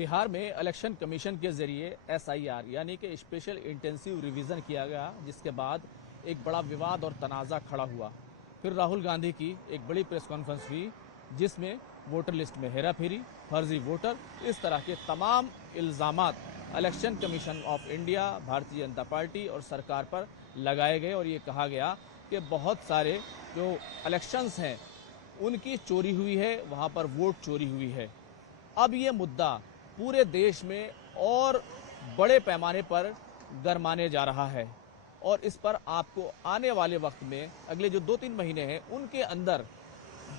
बिहार में election commission के जरिए एसआईआर यानी कि स्पेशल इंटेंसिव रिवीजन किया गया, जिसके बाद एक बड़ा विवाद और तनाज़ा खड़ा हुआ। फिर राहुल गांधी की एक बड़ी प्रेस कॉन्फ्रेंस हुई जिसमें वोटर लिस्ट में हेराफेरी, फर्जी वोटर, इस तरह के तमाम इल्ज़ामात election commission of India, Bharatiya Janata party और सरकार पर लगाए गए और ये कहा गया कि बहुत सारे जो इलेक्शंस हैं उनकी चोरी हुई है, वहाँ पर वोट चोरी हुई है। अब ये मुद्दा पूरे देश में और बड़े पैमाने पर गरमाने जा रहा है और इस पर आपको आने वाले वक्त में अगले जो 2-3 महीने हैं उनके अंदर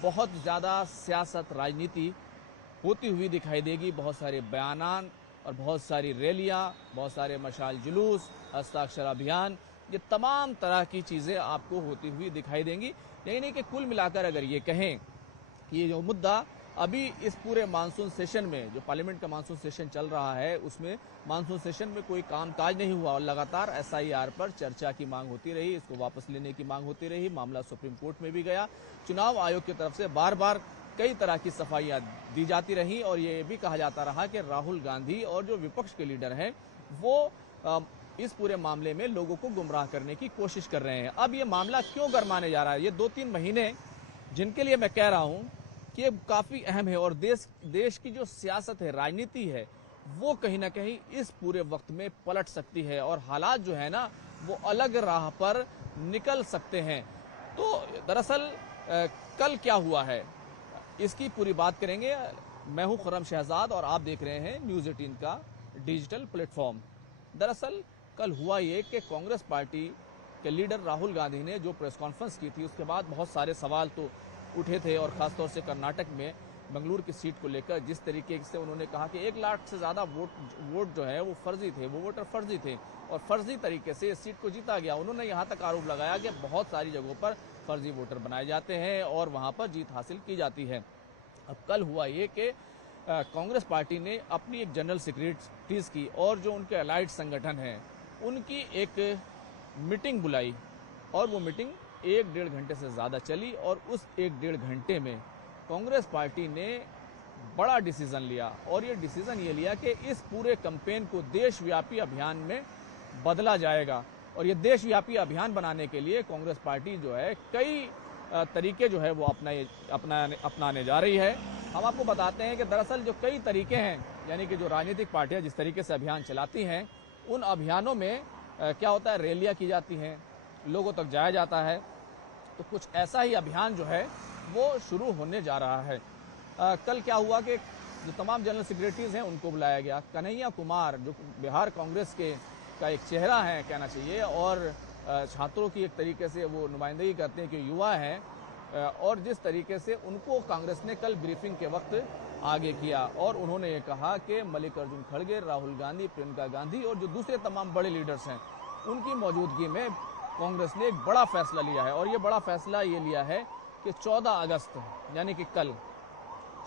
बहुत ज़्यादा सियासत, राजनीति होती हुई दिखाई देगी। बहुत सारे बयानान और बहुत सारी रैलियां, बहुत सारे मशाल जुलूस, हस्ताक्षर अभियान, ये तमाम तरह की चीज़ें आपको होती हुई दिखाई देंगी। यानी कि कुल मिलाकर अगर ये कहें कि ये जो मुद्दा अभी इस पूरे मानसून सेशन में, जो पार्लियामेंट का मानसून सेशन चल रहा है, उसमें मानसून सेशन में कोई कामकाज नहीं हुआ और लगातार एसआईआर पर चर्चा की मांग होती रही, इसको वापस लेने की मांग होती रही, मामला सुप्रीम कोर्ट में भी गया, चुनाव आयोग की तरफ से बार बार कई तरह की सफाइयां दी जाती रही और ये भी कहा जाता रहा कि राहुल गांधी और जो विपक्ष के लीडर हैं वो इस पूरे मामले में लोगों को गुमराह करने की कोशिश कर रहे हैं। अब ये मामला क्यों गरमाने जा रहा है? ये 2-3 महीने जिनके लिए मैं कह रहा हूं कि काफी अहम है और देश की जो सियासत है, राजनीति है, वो कहीं ना कहीं इस पूरे वक्त में पलट सकती है और हालात जो है ना वो अलग राह पर निकल सकते हैं। तो दरअसल कल क्या हुआ है इसकी पूरी बात करेंगे। मैं हूं खुर्रम शहजाद और आप देख रहे हैं न्यूज़ 18 का डिजिटल प्लेटफॉर्म। दरअसल कल हुआ ये कि कांग्रेस पार्टी के लीडर राहुल गांधी ने जो प्रेस कॉन्फ्रेंस की थी उसके बाद बहुत सारे सवाल तो उठे थे और खासतौर से कर्नाटक में बेंगलुरु की सीट को लेकर जिस तरीके से उन्होंने कहा कि 1 लाख से ज़्यादा वोट जो है वो फर्जी थे, वो वोटर फर्जी थे और फर्जी तरीके से इस सीट को जीता गया। उन्होंने यहाँ तक आरोप लगाया कि बहुत सारी जगहों पर फर्जी वोटर बनाए जाते हैं और वहाँ पर जीत हासिल की जाती है। अब कल हुआ ये कि कांग्रेस पार्टी ने अपनी एक जनरल सेक्रेटरीज की और जो उनके अलाइड संगठन हैं उनकी एक मीटिंग बुलाई और वो मीटिंग 1-1.5 घंटे से ज़्यादा चली और उस 1-1.5 घंटे में कांग्रेस पार्टी ने बड़ा डिसीजन लिया और ये डिसीजन ये लिया कि इस पूरे कैंपेन को देशव्यापी अभियान में बदला जाएगा और ये देशव्यापी अभियान बनाने के लिए कांग्रेस पार्टी जो है कई तरीके जो है वो अपनाने जा रही है। हम आपको बताते हैं कि दरअसल जो कई तरीके हैं, यानी कि जो राजनीतिक पार्टियां जिस तरीके से अभियान चलाती हैं, उन अभियानों में क्या होता है, रैलियां की जाती हैं, लोगों तक जाया जाता है। तो कुछ ऐसा ही अभियान जो है वो शुरू होने जा रहा है। कल क्या हुआ कि जो तमाम जनरल सेक्रेटरीज हैं उनको बुलाया गया। कन्हैया कुमार जो बिहार कांग्रेस का एक चेहरा है कहना चाहिए और छात्रों की एक तरीके से वो नुमाइंदगी करते हैं कि युवा हैं और जिस तरीके से उनको कांग्रेस ने कल ब्रीफिंग के वक्त आगे किया और उन्होंने ये कहा कि मल्लिकार्जुन खड़गे, राहुल गांधी, प्रियंका गांधी और जो दूसरे तमाम बड़े लीडर्स हैं उनकी मौजूदगी में कांग्रेस ने एक बड़ा फैसला लिया है और ये बड़ा फैसला ये लिया है कि 14 अगस्त यानी कि कल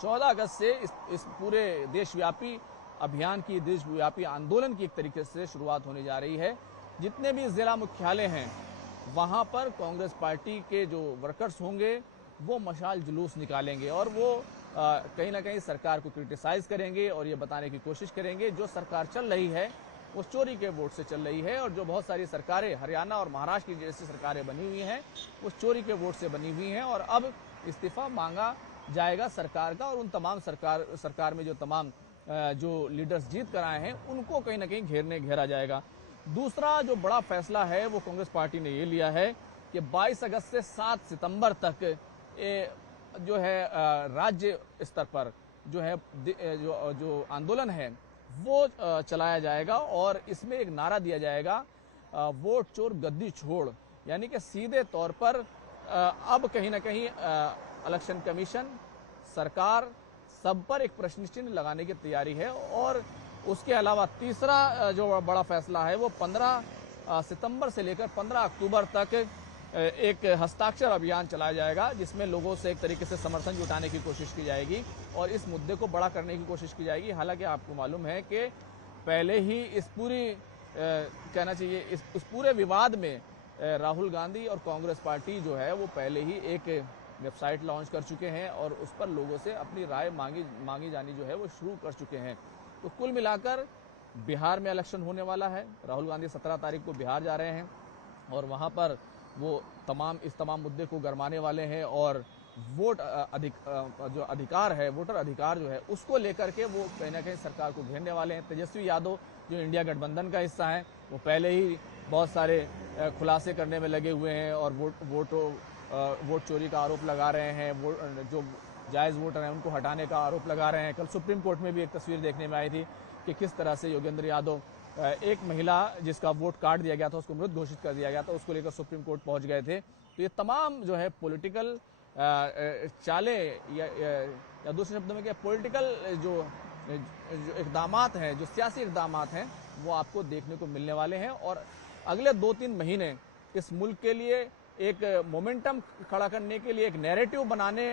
14 अगस्त से इस पूरे देशव्यापी अभियान की, देशव्यापी आंदोलन की एक तरीके से शुरुआत होने जा रही है। जितने भी जिला मुख्यालय हैं वहां पर कांग्रेस पार्टी के जो वर्कर्स होंगे वो मशाल जुलूस निकालेंगे और वो कहीं ना कहीं सरकार को क्रिटिसाइज करेंगे और ये बताने की कोशिश करेंगे जो सरकार चल रही है वो चोरी के वोट से चल रही है और जो बहुत सारी सरकारें हरियाणा और महाराष्ट्र की जैसी सरकारें बनी हुई हैं वो चोरी के वोट से बनी हुई हैं और अब इस्तीफा मांगा जाएगा सरकार का और उन तमाम सरकार में जो तमाम जो लीडर्स जीत कर आए हैं उनको कहीं ना कहीं घेरा जाएगा। दूसरा जो बड़ा फैसला है वो कांग्रेस पार्टी ने ये लिया है कि 22 अगस्त से 7 सितंबर तक जो है राज्य स्तर पर जो है जो आंदोलन है वो चलाया जाएगा और इसमें एक नारा दिया जाएगा, वोट चोर गद्दी छोड़। यानी कि सीधे तौर पर अब कहीं ना कहीं इलेक्शन कमीशन, सरकार सब पर एक प्रश्न चिन्ह लगाने की तैयारी है और उसके अलावा तीसरा जो बड़ा फैसला है वो 15 सितंबर से लेकर 15 अक्टूबर तक एक हस्ताक्षर अभियान चलाया जाएगा जिसमें लोगों से एक तरीके से समर्थन जुटाने की कोशिश की जाएगी और इस मुद्दे को बड़ा करने की कोशिश की जाएगी। हालांकि आपको मालूम है कि पहले ही इस पूरी कहना चाहिए इस पूरे विवाद में राहुल गांधी और कांग्रेस पार्टी जो है वो पहले ही एक वेबसाइट लॉन्च कर चुके हैं और उस पर लोगों से अपनी राय मांगी जानी जो है वो शुरू कर चुके हैं। तो कुल मिलाकर बिहार में इलेक्शन होने वाला है। राहुल गांधी 17 तारीख को बिहार जा रहे हैं और वहां पर वो इस तमाम मुद्दे को गरमाने वाले हैं और जो अधिकार है, वोटर अधिकार जो है, उसको लेकर के वो कहीं ना कहीं सरकार को घेरने वाले हैं। तेजस्वी यादव जो इंडिया गठबंधन का हिस्सा है, वो पहले ही बहुत सारे खुलासे करने में लगे हुए हैं और वोट चोरी का आरोप लगा रहे हैं, जो जायज़ वोटर हैं उनको हटाने का आरोप लगा रहे हैं। कल सुप्रीम कोर्ट में भी एक तस्वीर देखने में आई थी कि किस तरह से योगेंद्र यादव, एक महिला जिसका वोट काट दिया गया था, उसको मृत घोषित कर दिया गया था, उसको लेकर सुप्रीम कोर्ट पहुंच गए थे। तो ये तमाम जो है पॉलिटिकल चालें या दूसरे शब्दों में क्या, पॉलिटिकल जो इकदामात हैं, जो सियासी इकदामात हैं, वो आपको देखने को मिलने वाले हैं और अगले 2-3 महीने इस मुल्क के लिए एक मोमेंटम खड़ा करने के लिए, एक नैरेटिव बनाने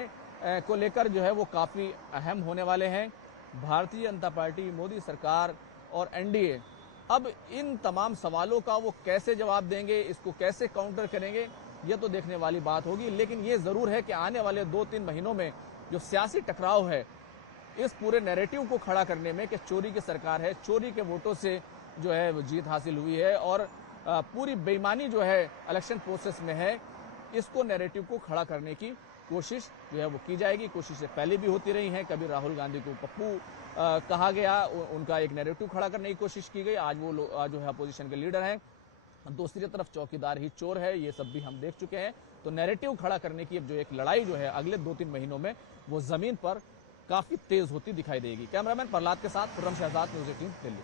को लेकर जो है वो काफ़ी अहम होने वाले हैं। भारतीय जनता पार्टी, मोदी सरकार और एनडीए अब इन तमाम सवालों का वो कैसे जवाब देंगे, इसको कैसे काउंटर करेंगे, ये तो देखने वाली बात होगी। लेकिन ये ज़रूर है कि आने वाले 2-3 महीनों में जो सियासी टकराव है, इस पूरे नैरेटिव को खड़ा करने में कि चोरी की सरकार है, चोरी के वोटों से जो है वो जीत हासिल हुई है और पूरी बेईमानी जो है इलेक्शन प्रोसेस में है, इसको नैरेटिव को खड़ा करने की कोशिश जो है वो की जाएगी। कोशिशें पहले भी होती रही हैं, कभी राहुल गांधी को पप्पू कहा गया, उनका एक नैरेटिव खड़ा करने की कोशिश की गई। आज वो जो है अपोजिशन के लीडर हैं, दूसरी तरफ चौकीदार ही चोर है, ये सब भी हम देख चुके हैं। तो नैरेटिव खड़ा करने की अब जो एक लड़ाई जो है अगले 2-3 महीनों में वो जमीन पर काफी तेज होती दिखाई देगी। कैमरामैन प्रहलाद के साथ खुर्रम शहजाद, न्यूज़ 18 दिल्ली।